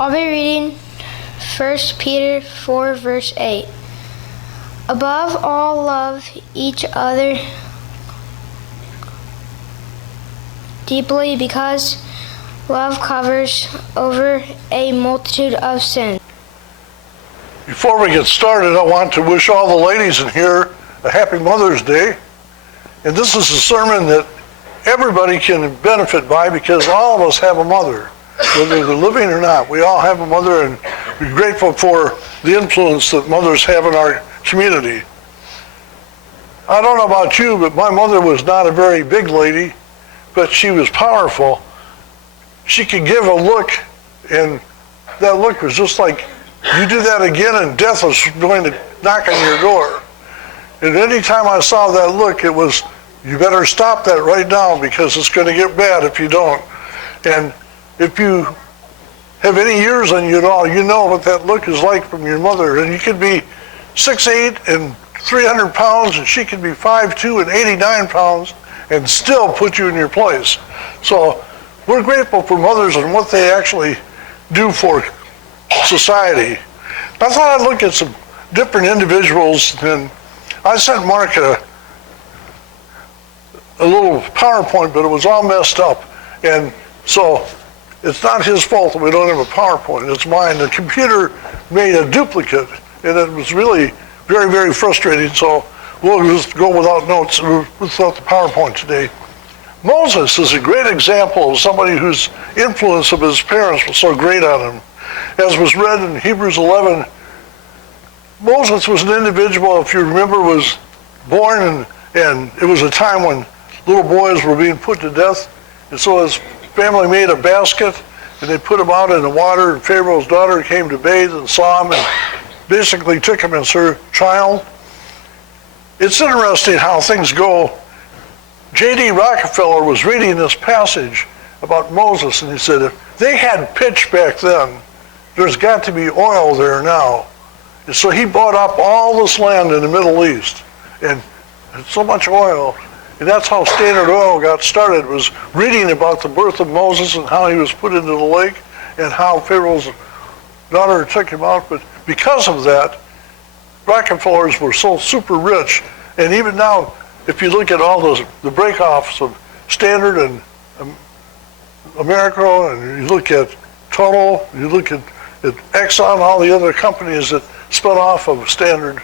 I'll be reading 1 Peter 4, verse 8. Above all, love each other deeply, because love covers over a multitude of sins. Before we get started, I want to wish all the ladies in here a happy Mother's Day. And this is a sermon that everybody can benefit by, because all of us have a mother, whether they're living or not. We all have a mother, and we're grateful for the influence that mothers have in our community. I don't know about you, but my mother was not a very big lady, but she was powerful. She could give a look, and that look was just like, you do that again and death was going to knock on your door. And any time I saw that look, it was, you better stop that right now, because it's going to get bad if you don't. And if you have any years on you at all, you know what that look is like from your mother. And you could be 6'8" and 300 pounds, and she could be 5'2" and 89 pounds, and still put you in your place. So we're grateful for mothers and what they actually do for society. I thought I'd look at some different individuals, and I sent Mark a little PowerPoint, but it was all messed up. And so it's not his fault that we don't have a PowerPoint. It's mine. The computer made a duplicate, and it was really very, very frustrating. So we'll just go without notes, without the PowerPoint today. Moses is a great example of somebody whose influence of his parents was so great on him. As was read in Hebrews 11, Moses was an individual, if you remember, was born, and it was a time when little boys were being put to death. And so his family made a basket, and they put him out in the water, and Pharaoh's daughter came to bathe and saw him and basically took him as her child. It's interesting how things go. J.D. Rockefeller was reading this passage about Moses, and he said, if they had pitch back then, there's got to be oil there now. And so he bought up all this land in the Middle East, and so much oil. And that's how Standard Oil got started, was reading about the birth of Moses and how he was put into the lake and how Pharaoh's daughter took him out. But because of that, Rockefellers were so super rich. And even now, if you look at all the breakoffs of Standard and America, and you look at Total, you look at Exxon, all the other companies that spun off of Standard,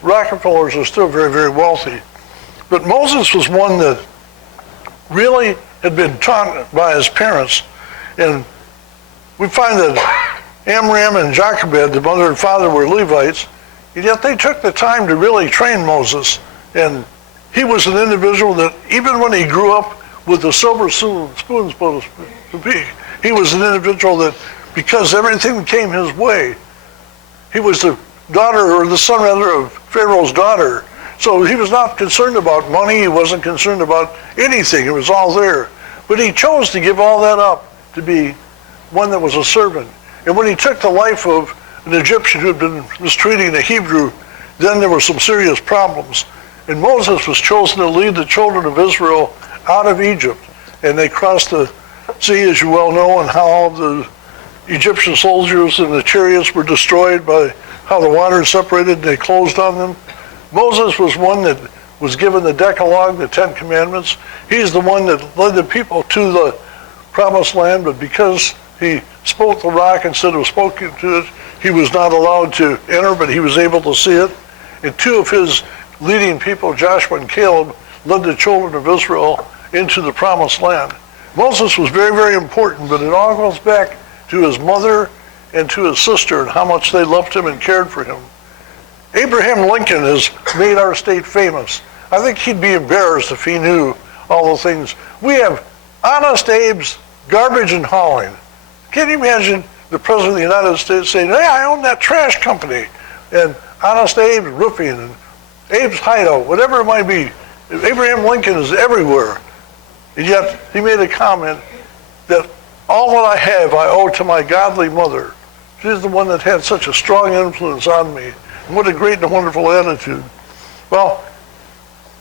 Rockefellers are still very, very wealthy. But Moses was one that really had been taught by his parents. And we find that Amram and Jochebed, the mother and father, were Levites, and yet they took the time to really train Moses. And he was an individual that, even when he grew up with the silver spoons, so to speak, he was an individual that, because everything came his way, he was the daughter, or the son rather, of Pharaoh's daughter. So he was not concerned about money. He wasn't concerned about anything. It was all there. But he chose to give all that up to be one that was a servant. And when he took the life of an Egyptian who had been mistreating a Hebrew, then there were some serious problems. And Moses was chosen to lead the children of Israel out of Egypt. And they crossed the sea, as you well know, and how all the Egyptian soldiers and the chariots were destroyed by how the water separated and they closed on them. Moses was one that was given the Decalogue, the 10 Commandments. He's the one that led the people to the Promised Land, but because he spoke the rock instead of spoken to it, he was not allowed to enter, but he was able to see it. And two of his leading people, Joshua and Caleb, led the children of Israel into the Promised Land. Moses was very, very important, but it all goes back to his mother and to his sister and how much they loved him and cared for him. Abraham Lincoln has made our state famous. I think he'd be embarrassed if he knew all the things. We have Honest Abe's Garbage and Hauling. Can you imagine the President of the United States saying, hey, I own that trash company, and Honest Abe's Roofing, and Abe's Hideout, whatever it might be. Abraham Lincoln is everywhere. And yet he made a comment that all that I have I owe to my godly mother. She's the one that had such a strong influence on me. And what a great and wonderful attitude. Well,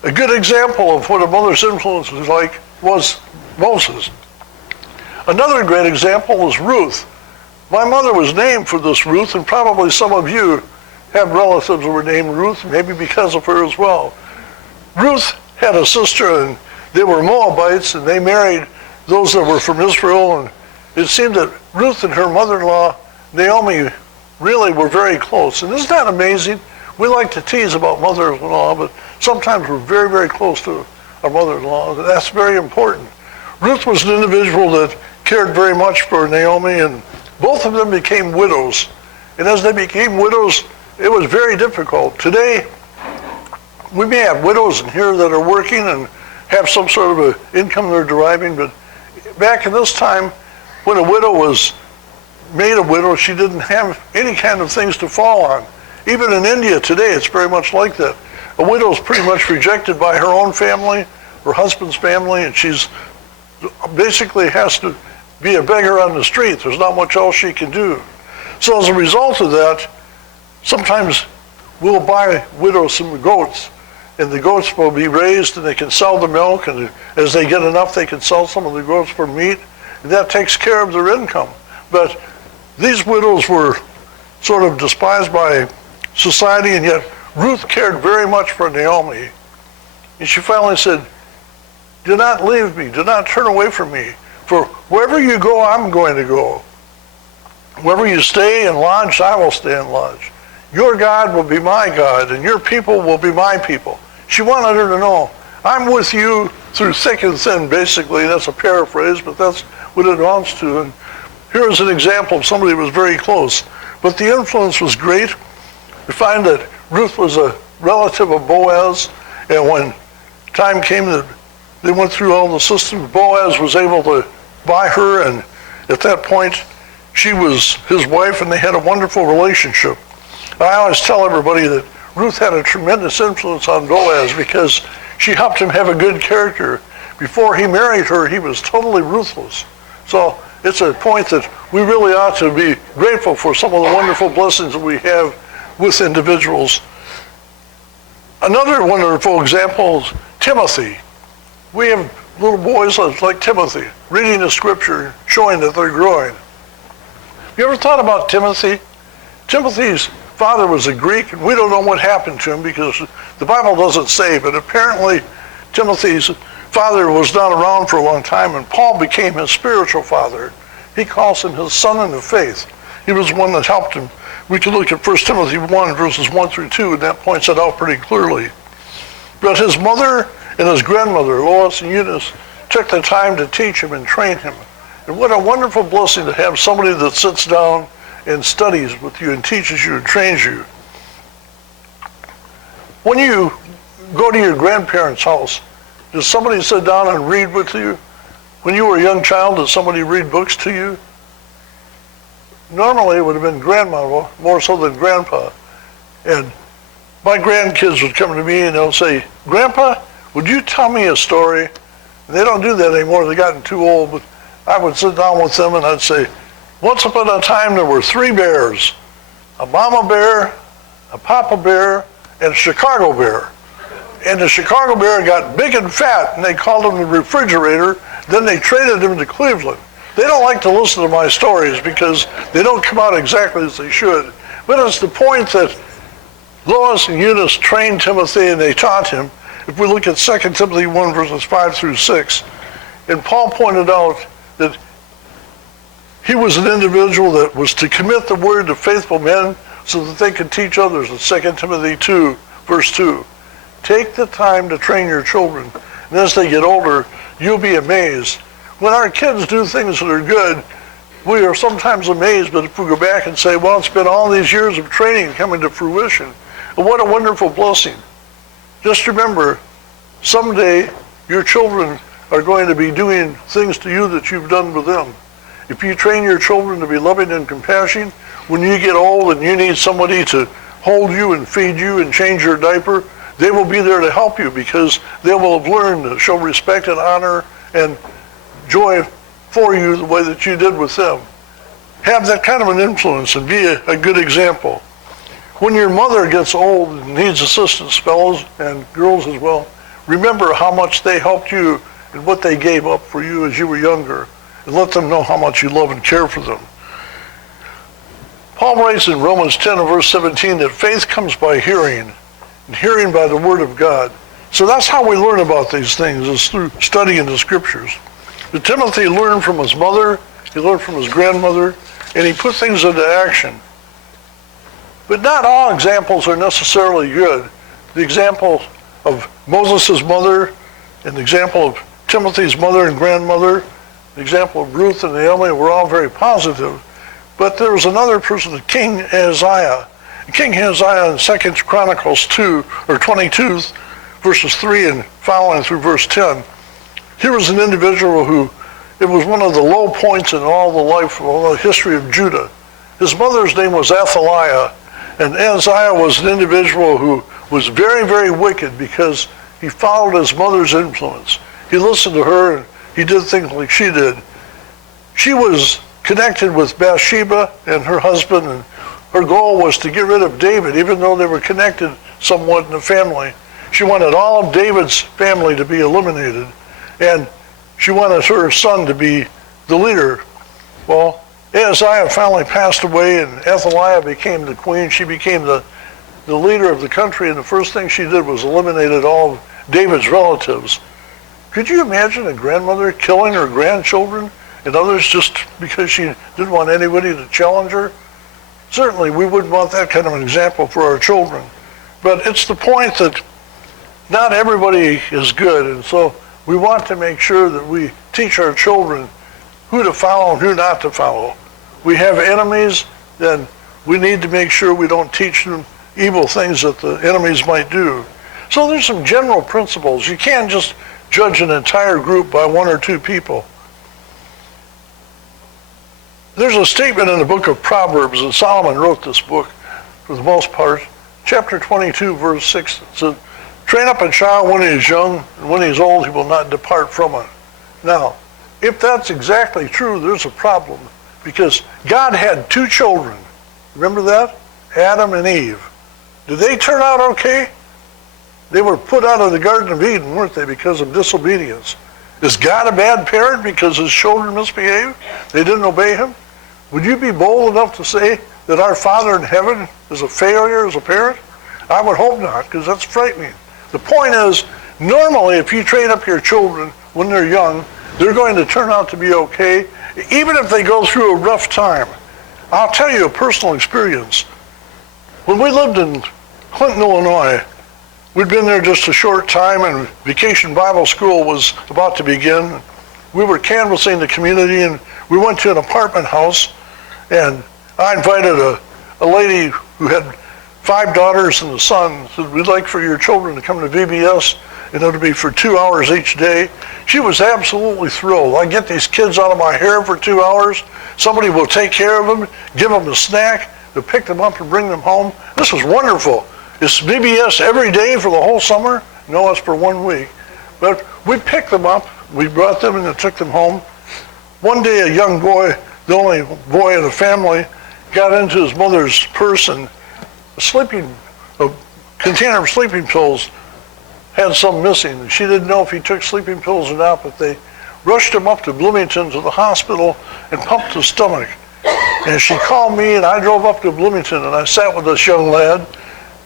a good example of what a mother's influence was like was Moses. Another great example was Ruth. My mother was named for this Ruth, and probably some of you have relatives who were named Ruth, maybe because of her as well. Ruth had a sister, and they were Moabites, and they married those that were from Israel, and it seemed that Ruth and her mother-in-law, Naomi, really were very close. And isn't that amazing? We like to tease about mothers-in-law, but sometimes we're very, very close to our mother-in-law. That's very important. Ruth was an individual that cared very much for Naomi, and both of them became widows. And as they became widows, it was very difficult. Today, we may have widows in here that are working and have some sort of an income they're deriving, but back in this time, when a widow was made a widow, she didn't have any kind of things to fall on. Even in India today, it's very much like that. A widow is pretty much rejected by her own family, her husband's family, and she's basically has to be a beggar on the street. There's not much else she can do. So as a result of that, sometimes we'll buy widows some goats, and the goats will be raised and they can sell the milk, and as they get enough, they can sell some of the goats for meat, and that takes care of their income. But these widows were sort of despised by society, and yet Ruth cared very much for Naomi. And she finally said, "Do not leave me, do not turn away from me, for wherever you go, I'm going to go. Wherever you stay and lodge, I will stay and lodge. Your God will be my God, and your people will be my people." She wanted her to know, I'm with you through thick and thin, basically. That's a paraphrase, but that's what it amounts to. And here's an example of somebody who was very close. But the influence was great. We find that Ruth was a relative of Boaz, and when time came that they went through all the systems, Boaz was able to buy her, and at that point, she was his wife, and they had a wonderful relationship. I always tell everybody that Ruth had a tremendous influence on Boaz because she helped him have a good character. Before he married her, he was totally ruthless. So it's a point that we really ought to be grateful for some of the wonderful blessings that we have with individuals. Another wonderful example is Timothy. We have little boys like Timothy reading the scripture, showing that they're growing. You ever thought about Timothy? Timothy's father was a Greek, and we don't know what happened to him because the Bible doesn't say, but apparently Timothy's father was not around for a long time, and Paul became his spiritual father. He calls him his son in the faith. He was the one that helped him. We can look at 1 Timothy 1, verses 1 through 2, and that points it out pretty clearly. But his mother and his grandmother, Lois and Eunice, took the time to teach him and train him. And what a wonderful blessing to have somebody that sits down and studies with you and teaches you and trains you. When you go to your grandparents' house, does somebody sit down and read with you? When you were a young child, did somebody read books to you? Normally it would have been grandma more so than grandpa. And my grandkids would come to me and they'll say, "Grandpa, would you tell me a story?" And they don't do that anymore. They've gotten too old. But I would sit down with them and I'd say, "Once upon a time there were 3 bears, a mama bear, a papa bear, and a Chicago bear. And the Chicago bear got big and fat, and they called him the refrigerator. Then they traded him to Cleveland." They don't like to listen to my stories because they don't come out exactly as they should. But it's the point that Lois and Eunice trained Timothy and they taught him. If we look at 2 Timothy 1, verses 5 through 6, and Paul pointed out that he was an individual that was to commit the word to faithful men so that they could teach others. In 2 Timothy 2, verse 2, take the time to train your children, and as they get older, you'll be amazed. When our kids do things that are good, we are sometimes amazed, but if we go back and say, well, it's been all these years of training coming to fruition, and what a wonderful blessing. Just remember, someday your children are going to be doing things to you that you've done with them. If you train your children to be loving and compassionate, when you get old and you need somebody to hold you and feed you and change your diaper, they will be there to help you because they will have learned to show respect and honor and joy for you the way that you did with them. Have that kind of an influence and be a good example. When your mother gets old and needs assistance, fellows and girls as well, remember how much they helped you and what they gave up for you as you were younger, and let them know how much you love and care for them. Paul writes in Romans 10 and verse 17 that faith comes by hearing, and hearing by the word of God. So that's how we learn about these things, is through studying the scriptures. But Timothy learned from his mother, he learned from his grandmother, and he put things into action. But not all examples are necessarily good. The example of Moses' mother, and the example of Timothy's mother and grandmother, the example of Ruth and Naomi were all very positive. But there was another person, King Ahaziah. King Ahaziah in 2 Chronicles 2, or 22, verses 3 and following through verse 10. Here was an individual who, it was one of the low points in all the life, all the history of Judah. His mother's name was Athaliah, and Ahaziah was an individual who was very, very wicked because he followed his mother's influence. He listened to her and he did things like she did. She was connected with Bathsheba and her husband, and her goal was to get rid of David, even though they were connected somewhat in the family. She wanted all of David's family to be eliminated, and she wanted her son to be the leader. Well, Ahaziah finally passed away, and Athaliah became the queen. She became the leader of the country, and the first thing she did was eliminated all of David's relatives. Could you imagine a grandmother killing her grandchildren and others just because she didn't want anybody to challenge her? Certainly, we wouldn't want that kind of an example for our children. But it's the point that not everybody is good, and so we want to make sure that we teach our children who to follow and who not to follow. We have enemies, then we need to make sure we don't teach them evil things that the enemies might do. So there's some general principles. You can't just judge an entire group by one or two people. There's a statement in the book of Proverbs, and Solomon wrote this book for the most part. Chapter 22, verse 6, it says, "Train up a child when he is young, and when he is old, he will not depart from it." Now, if that's exactly true, there's a problem, because God had two children. Remember that? Adam and Eve. Did they turn out okay? They were put out of the Garden of Eden, weren't they, because of disobedience? Is God a bad parent because his children misbehaved? They didn't obey him? Would you be bold enough to say that our Father in heaven is a failure as a parent? I would hope not, because that's frightening. The point is, normally if you train up your children when they're young, they're going to turn out to be okay, even if they go through a rough time. I'll tell you a personal experience. When we lived in Clinton, Illinois, we'd been there just a short time, and Vacation Bible School was about to begin. We were canvassing the community, and we went to an apartment house, and I invited a lady who had 5 daughters and a son, said, "We'd like for your children to come to VBS, and it'll be for 2 hours each day." She was absolutely thrilled. I get these kids out of my hair for 2 hours. Somebody will take care of them, give them a snack, to pick them up and bring them home. This was wonderful. Is VBS every day for the whole summer? No, it's for 1 week. But we picked them up, we brought them and took them home. One day a young boy, the only boy in the family, got into his mother's purse, and a container of sleeping pills had some missing. She didn't know if he took sleeping pills or not, but they rushed him up to Bloomington to the hospital and pumped his stomach. And she called me, and I drove up to Bloomington, and I sat with this young lad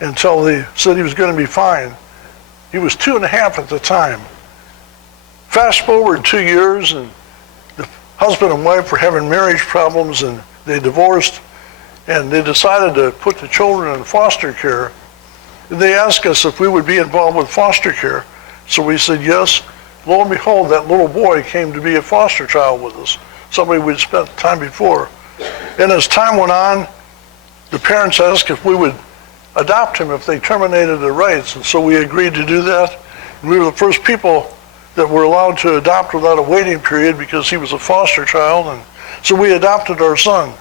until they said he was going to be fine. He was 2.5 at the time. Fast forward 2 years, and the husband and wife were having marriage problems, and they divorced, and they decided to put the children in foster care. And they asked us if we would be involved with foster care. So we said yes. Lo and behold, that little boy came to be a foster child with us, somebody we'd spent time before. And as time went on, the parents asked if we would adopt him if they terminated their rights, and so we agreed to do that. And we were the first people that were allowed to adopt without a waiting period because he was a foster child, and so we adopted our son.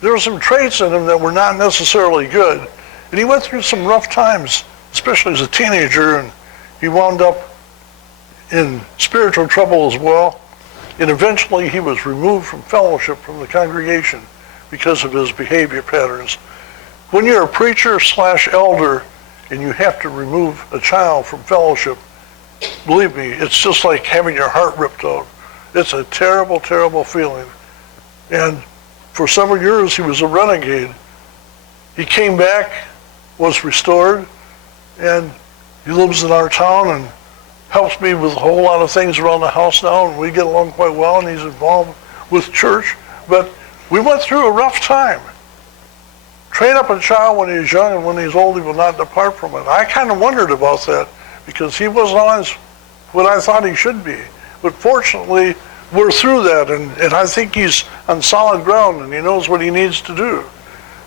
There were some traits in him that were not necessarily good, and he went through some rough times, especially as a teenager, and he wound up in spiritual trouble as well, and eventually he was removed from fellowship from the congregation because of his behavior patterns. When you're a preacher / elder and you have to remove a child from fellowship, believe me, it's just like having your heart ripped out. It's a terrible, terrible feeling. And for several years he was a renegade. He came back, was restored, and he lives in our town and helps me with a whole lot of things around the house now, and we get along quite well, and he's involved with church. But we went through a rough time. Train up a child when he's young, and when he's old, he will not depart from it. I kind of wondered about that because he wasn't always what I thought he should be. But fortunately, we're through that, and I think he's on solid ground, and he knows what he needs to do.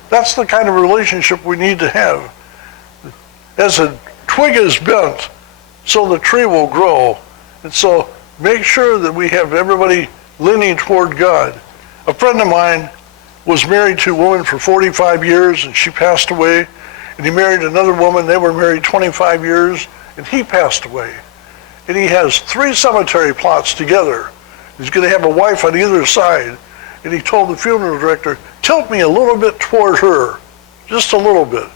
That's the kind of relationship we need to have. As a twig is bent, so the tree will grow. And so make sure that we have everybody leaning toward God. A friend of mine was married to a woman for 45 years, and she passed away. And he married another woman. They were married 25 years, and he passed away. And he has 3 cemetery plots together. He's going to have a wife on either side. And he told the funeral director, tilt me a little bit toward her, just a little bit.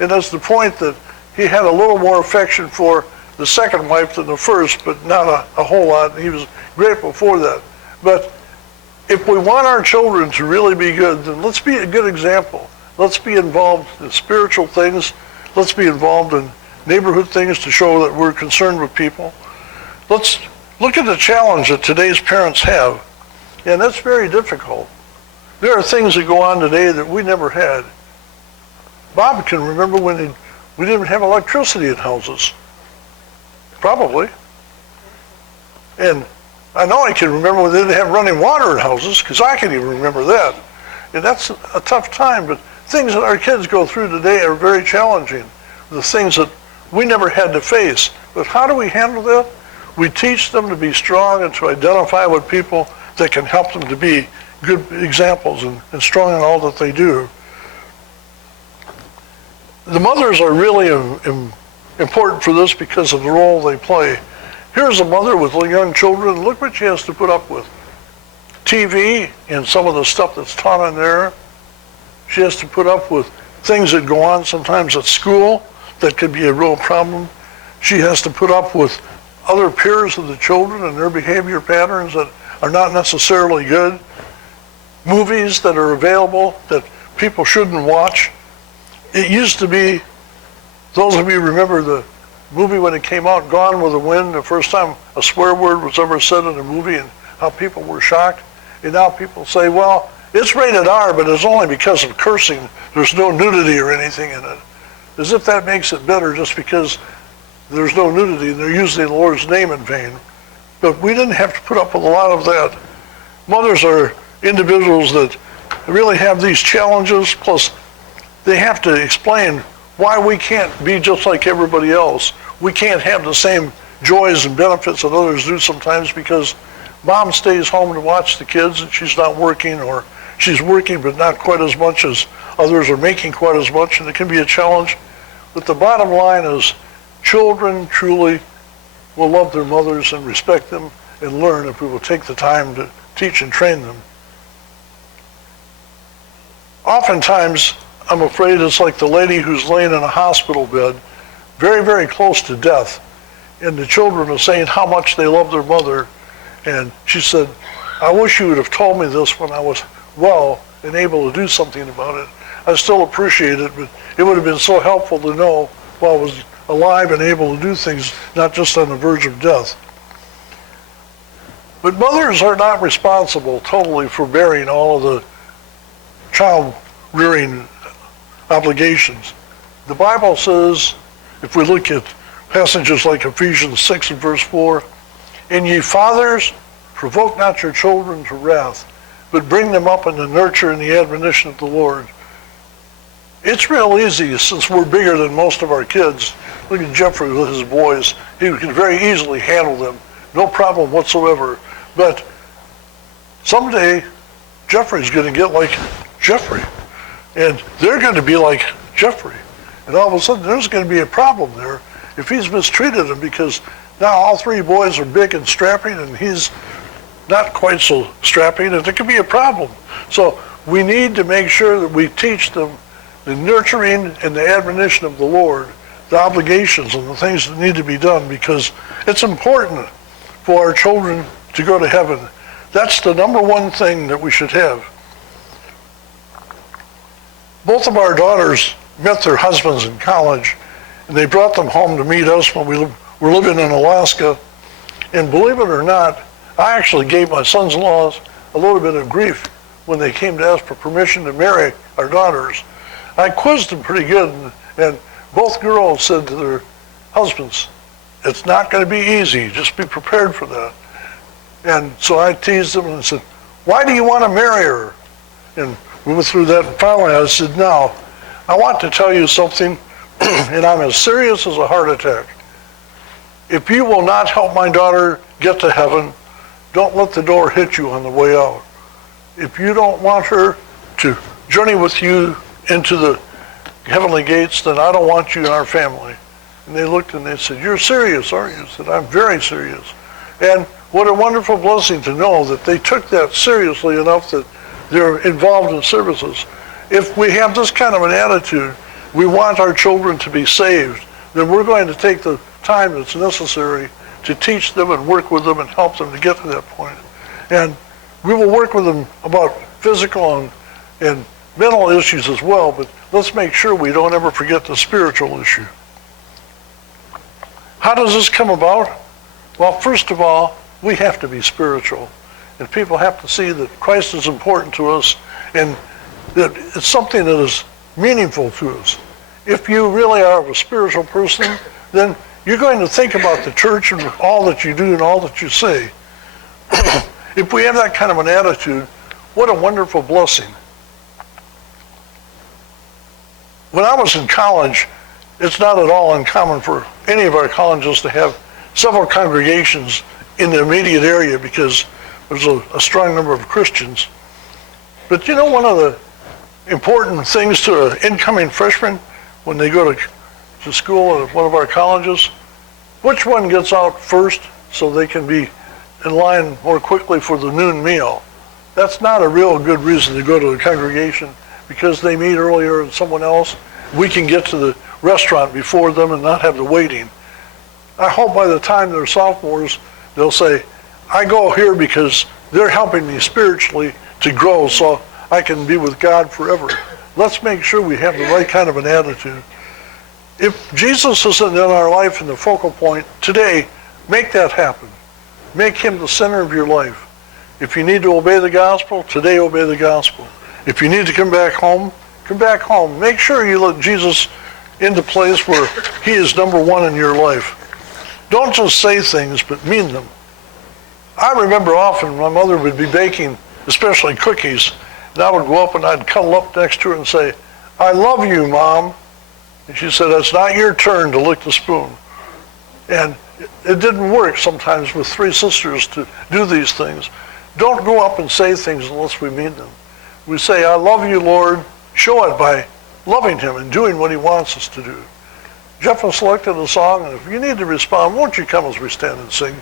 And that's the point that he had a little more affection for the second wife than the first, but not a whole lot. And he was grateful for that. But if we want our children to really be good, then let's be a good example. Let's be involved in spiritual things. Let's be involved in neighborhood things to show that we're concerned with people. Let's look at the challenge that today's parents have. And that's very difficult. There are things that go on today that we never had. Bob can remember when we didn't have electricity in houses. Probably. And I know I can remember when they didn't have running water in houses, because I can even remember that. And that's a tough time, but things that our kids go through today are very challenging. The things that we never had to face. But how do we handle that? We teach them to be strong and to identify with people that can help them to be good examples and strong in all that they do. The mothers are really important for this because of the role they play. Here's a mother with young children. Look what she has to put up with. TV and some of the stuff that's taught in there. She has to put up with things that go on sometimes at school that could be a real problem. She has to put up with other peers of the children and their behavior patterns that are not necessarily good. Movies that are available that people shouldn't watch. It used to be, those of you remember the movie when it came out, Gone with the Wind, the first time a swear word was ever said in a movie and how people were shocked. And now people say, well, it's rated R, but it's only because of cursing. There's no nudity or anything in it. As if that makes it better just because there's no nudity and they're using the Lord's name in vain. But we didn't have to put up with a lot of that. Mothers are individuals that really have these challenges, plus they have to explain why we can't be just like everybody else. We can't have the same joys and benefits that others do sometimes because mom stays home to watch the kids and she's not working, or she's working but not quite as much as others are making quite as much, and it can be a challenge. But the bottom line is children truly will love their mothers and respect them and learn if we will take the time to teach and train them. Oftentimes, I'm afraid it's like the lady who's laying in a hospital bed, very, very close to death, and the children are saying how much they love their mother, and she said, I wish you would have told me this when I was well and able to do something about it. I still appreciate it, but it would have been so helpful to know while I was alive and able to do things, not just on the verge of death. But mothers are not responsible totally for bearing all of the child rearing obligations. The Bible says, if we look at passages like Ephesians 6 and verse 4, and ye fathers, provoke not your children to wrath, but bring them up in the nurture and the admonition of the Lord. It's real easy, since we're bigger than most of our kids. Look at Jeffrey with his boys. He can very easily handle them. No problem whatsoever. But someday, Jeffrey's going to get like Jeffrey. And they're going to be like Jeffrey. And all of a sudden, there's going to be a problem there if he's mistreated them, because now all 3 boys are big and strapping, and he's not quite so strapping, and it can be a problem. So we need to make sure that we teach them the nurturing and the admonition of the Lord, the obligations and the things that need to be done, because it's important for our children to go to heaven. That's the number one thing that we should have. both of our daughters met their husbands in college, and they brought them home to meet us when we were living in Alaska. And believe it or not, I actually gave my sons-in-laws a little bit of grief when they came to ask for permission to marry our daughters. I quizzed them pretty good, and both girls said to their husbands, "It's not going to be easy, just be prepared for that." And so I teased them and said, "Why do you want to marry her?" And we went through that, and finally I said, "Now, I want to tell you something, and I'm as serious as a heart attack. If you will not help my daughter get to heaven, don't let the door hit you on the way out. If you don't want her to journey with you into the heavenly gates, then I don't want you in our family." And they looked and they said, "You're serious, aren't you?" I said, "I'm very serious." And what a wonderful blessing to know that they took that seriously enough that they're involved in services. If we have this kind of an attitude, we want our children to be saved, then we're going to take the time that's necessary to teach them and work with them and help them to get to that point. And we will work with them about physical and mental issues as well, but let's make sure we don't ever forget the spiritual issue. How does this come about? Well, first of all, we have to be spiritual. And people have to see that Christ is important to us and that it's something that is meaningful to us. If you really are a spiritual person, then you're going to think about the church and all that you do and all that you say. If we have that kind of an attitude, what a wonderful blessing. When I was in college, it's not at all uncommon for any of our colleges to have several congregations in the immediate area because there's a strong number of Christians. But you know, one of the important things to an incoming freshman when they go to school at one of our colleges, which one gets out first so they can be in line more quickly for the noon meal? That's not a real good reason to go to a congregation because they meet earlier than someone else. We can get to the restaurant before them and not have the waiting. I hope by the time they're sophomores, they'll say, "I go here because they're helping me spiritually to grow so I can be with God forever." Let's make sure we have the right kind of an attitude. If Jesus isn't in our life and the focal point today, make that happen. Make him the center of your life. If you need to obey the gospel, today obey the gospel. If you need to come back home, come back home. Make sure you let Jesus into place where he is number one in your life. Don't just say things, but mean them. I remember often my mother would be baking, especially cookies, and I would go up and I'd cuddle up next to her and say, "I love you, Mom." And she said, "It's not your turn to lick the spoon." And it didn't work sometimes with three sisters to do these things. Don't go up and say things unless we mean them. We say, "I love you, Lord." Show it by loving him and doing what he wants us to do. Jeff has selected a song, and if you need to respond, won't you come as we stand and sing?